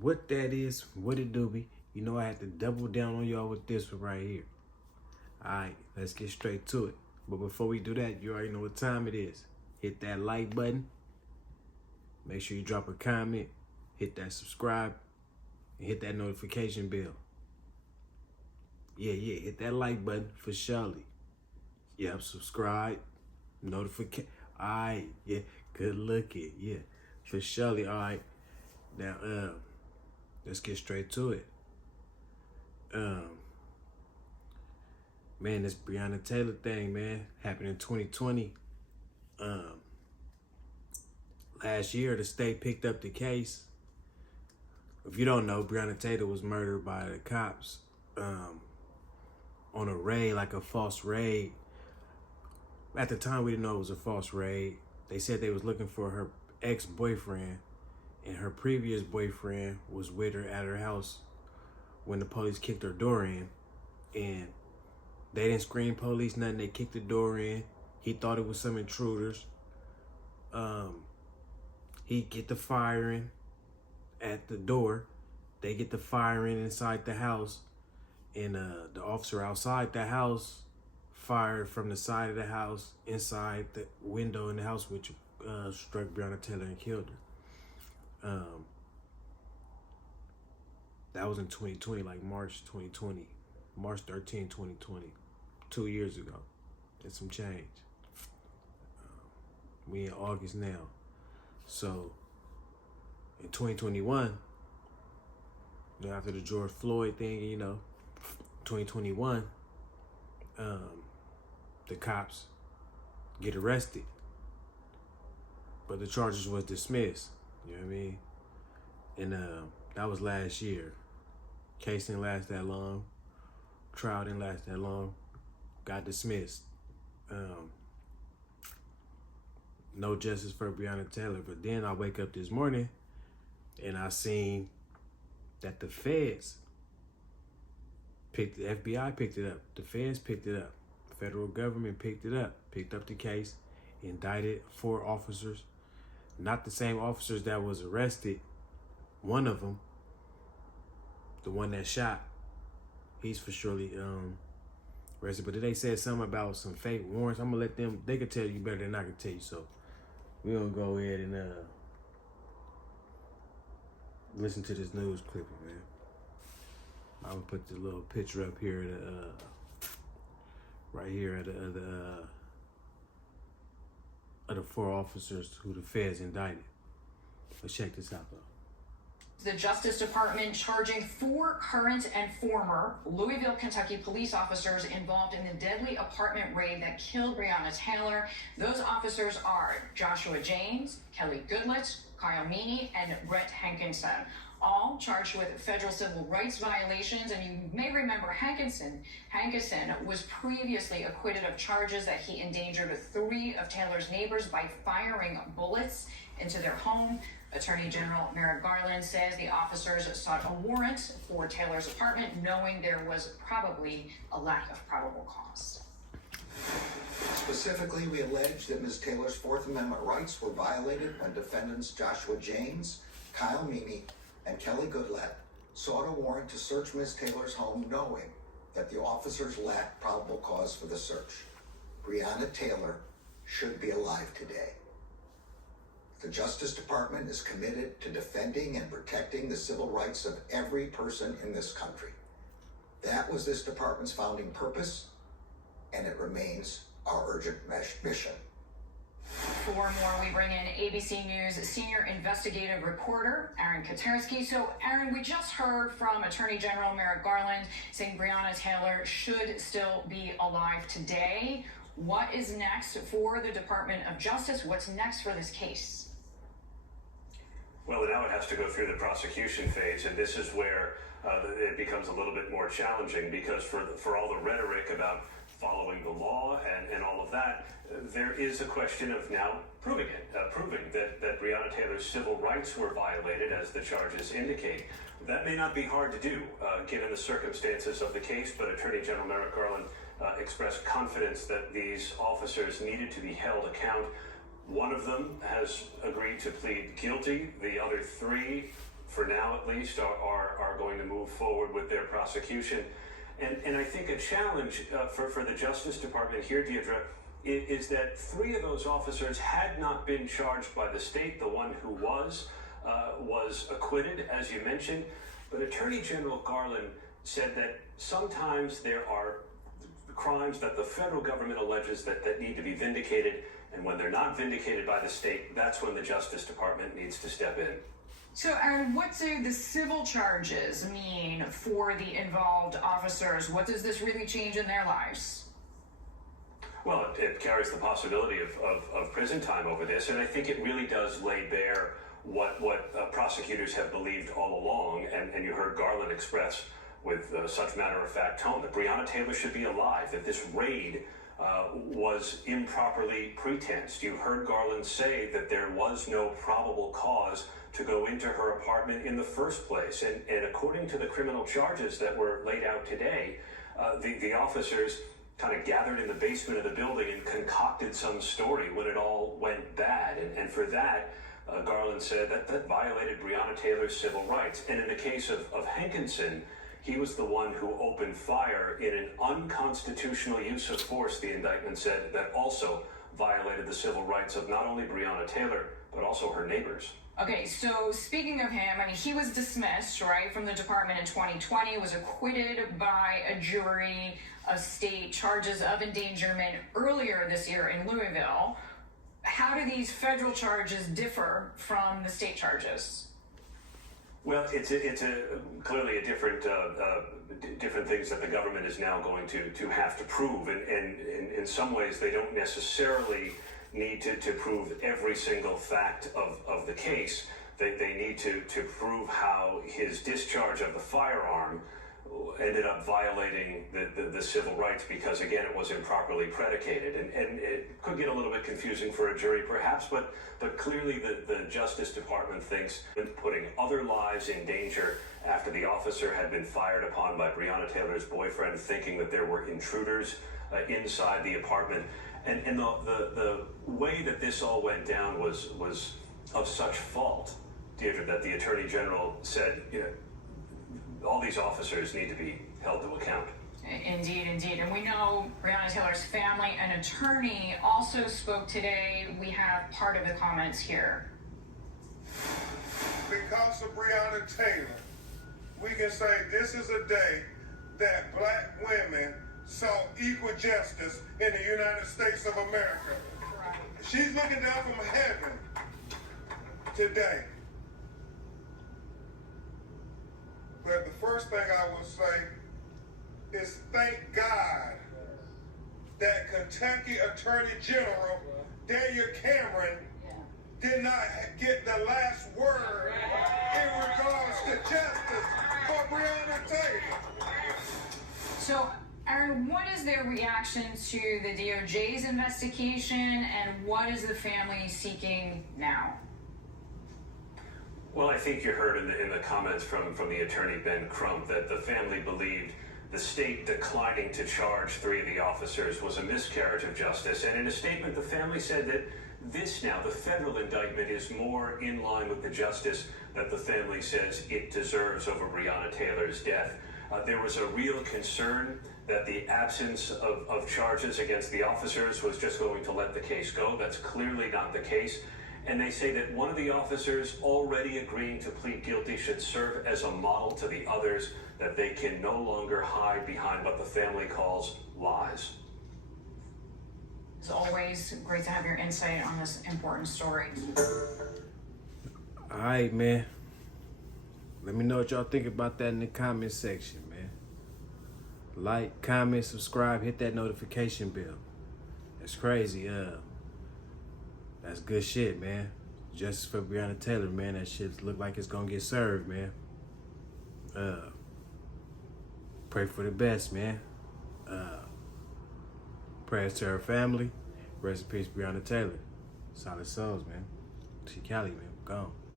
what that is, what it do be. You know I had to double down on y'all with this one right here. Alright, let's get straight to it. But before we do that, you already know what time it is. Hit that like button. Make sure you drop a comment. Hit that subscribe. And hit that notification bell. Yeah, hit that like button for Shirley. Yep, subscribe. Notification. Alright, yeah, good looking. Yeah, for Shirley. Alright, now, let's get straight to it. Man, this Breonna Taylor thing, man, happened in 2020. Last year, the state picked up the case. If you don't know, Breonna Taylor was murdered by the cops on a raid, like a false raid. At the time, we didn't know it was a false raid. They said they was looking for her ex-boyfriend, and her previous boyfriend was with her at her house when the police kicked her door in. And they didn't scream police, nothing. They kicked the door in. He thought it was some intruders. He get the firing at the door. They get the firing inside the house. And the officer outside the house fired from the side of the house inside the window in the house, which struck Breonna Taylor and killed her. That was in 2020, like March 2020. March 13, 2020. 2 years ago. It's some change. We in August now. So, in 2021, after the George Floyd thing, 2021, the cops get arrested. But the charges was dismissed. You know what I mean? And that was last year. Case didn't last that long. Trial didn't last that long. Got dismissed. No justice for Breonna Taylor. But then I wake up this morning and I seen that the feds the FBI picked it up. The feds picked it up. The federal government picked it up. Picked up the case. Indicted 4 officers. Not the same officers that was arrested. One of them, the one that shot, he's for surely arrested. But they said something about some fake warrants. I'm gonna let them, they could tell you better than I can tell you. So we're gonna go ahead and listen to this news clipping, man. I'm gonna put the little picture up here right here at the 4 officers who the feds indicted. Let's check this out though. The Justice Department charging 4 current and former Louisville, Kentucky police officers involved in the deadly apartment raid that killed Breonna Taylor. Those officers are Joshua James, Kelly Goodlett, Kyle Meany, and Brett Hankinson, all charged with federal civil rights violations. And you may remember Hankinson was previously acquitted of charges that he endangered 3 of Taylor's neighbors by firing bullets into their home. Attorney General Merrick Garland says the officers sought a warrant for Taylor's apartment, knowing there was probably a lack of probable cause. Specifically, we allege that Ms. Taylor's Fourth Amendment rights were violated when defendants Joshua James, Kyle Meany, and Kelly Goodlett sought a warrant to search Ms. Taylor's home, knowing that the officers lacked probable cause for the search. Breonna Taylor should be alive today. The Justice Department is committed to defending and protecting the civil rights of every person in this country. That was this department's founding purpose, and it remains our urgent mission. For more, we bring in ABC News senior investigative reporter Aaron Katersky. So, Aaron, we just heard from Attorney General Merrick Garland saying Breonna Taylor should still be alive today. What is next for the Department of Justice? What's next for this case? Well, now it has to go through the prosecution phase, and this is where it becomes a little bit more challenging, because for all the rhetoric about following the law and all of that, there is a question of now proving that Breonna Taylor's civil rights were violated, as the charges indicate. That may not be hard to do, given the circumstances of the case, but Attorney General Merrick Garland expressed confidence that these officers needed to be held account. One of them has agreed to plead guilty. The other 3 for now at least, are going to move forward with their prosecution. And I think a challenge for the Justice Department here, Deirdre, is that 3 of those officers had not been charged by the state. The one who was acquitted, as you mentioned. But Attorney General Garland said that sometimes there are crimes that the federal government alleges that need to be vindicated, and when they're not vindicated by the state, that's when the Justice Department needs to step in. So, Aaron, what do the civil charges mean for the involved officers? What does this really change in their lives? Well, it carries the possibility of prison time over this, and I think it really does lay bare what prosecutors have believed all along, and you heard Garland express with such matter-of-fact tone that Breonna Taylor should be alive, that this raid was improperly pretensed. You heard Garland say that there was no probable cause to go into her apartment in the first place, and according to the criminal charges that were laid out today, the officers kind of gathered in the basement of the building and concocted some story when it all went bad, and for that, Garland said that violated Breonna Taylor's civil rights. And in the case of Hankinson, he was the one who opened fire in an unconstitutional use of force, the indictment said, that also violated the civil rights of not only Breonna Taylor, but also her neighbors. Okay, so speaking of him, I mean, he was dismissed, right, from the department in 2020, was acquitted by a jury of state charges of endangerment earlier this year in Louisville. How do these federal charges differ from the state charges? Well, it's clearly a different things that the government is now going to have to prove, and in some ways they don't necessarily need to prove every single fact of the case. They need to prove how his discharge of the firearm ended up violating the civil rights because, again, it was improperly predicated. And it could get a little bit confusing for a jury, perhaps, but clearly the Justice Department thinks putting other lives in danger after the officer had been fired upon by Breonna Taylor's boyfriend, thinking that there were intruders inside the apartment. And the way that this all went down was of such fault, Deirdre, that the Attorney General said, all these officers need to be held to account. Indeed. And we know Breonna Taylor's family and attorney also spoke today. We have part of the comments here. Because of Breonna Taylor, we can say this is a day that black women saw equal justice in the United States of America. She's looking down from heaven today. But the first thing I would say is thank God that Kentucky Attorney General Daniel Cameron did not get the last word in regards to justice for Breonna Taylor. So, Aaron, what is their reaction to the DOJ's investigation, and what is the family seeking now? Well, I think you heard in the comments from the attorney, Ben Crump, that the family believed the state declining to charge 3 of the officers was a miscarriage of justice. And in a statement, the family said that this now, the federal indictment, is more in line with the justice that the family says it deserves over Breonna Taylor's death. There was a real concern that the absence of charges against the officers was just going to let the case go. That's clearly not the case. And they say that one of the officers already agreeing to plead guilty should serve as a model to the others, that they can no longer hide behind what the family calls lies. It's always great to have your insight on this important story. All right, man. Let me know what y'all think about that in the comment section, man. Like, comment, subscribe, hit that notification bell. That's crazy. That's good shit, man. Justice for Breonna Taylor, man. That shit look like it's gonna get served, man. Pray for the best, man. Prayers to her family. Rest in peace, Breonna Taylor. Solid souls, man. She Cali, man. Gone.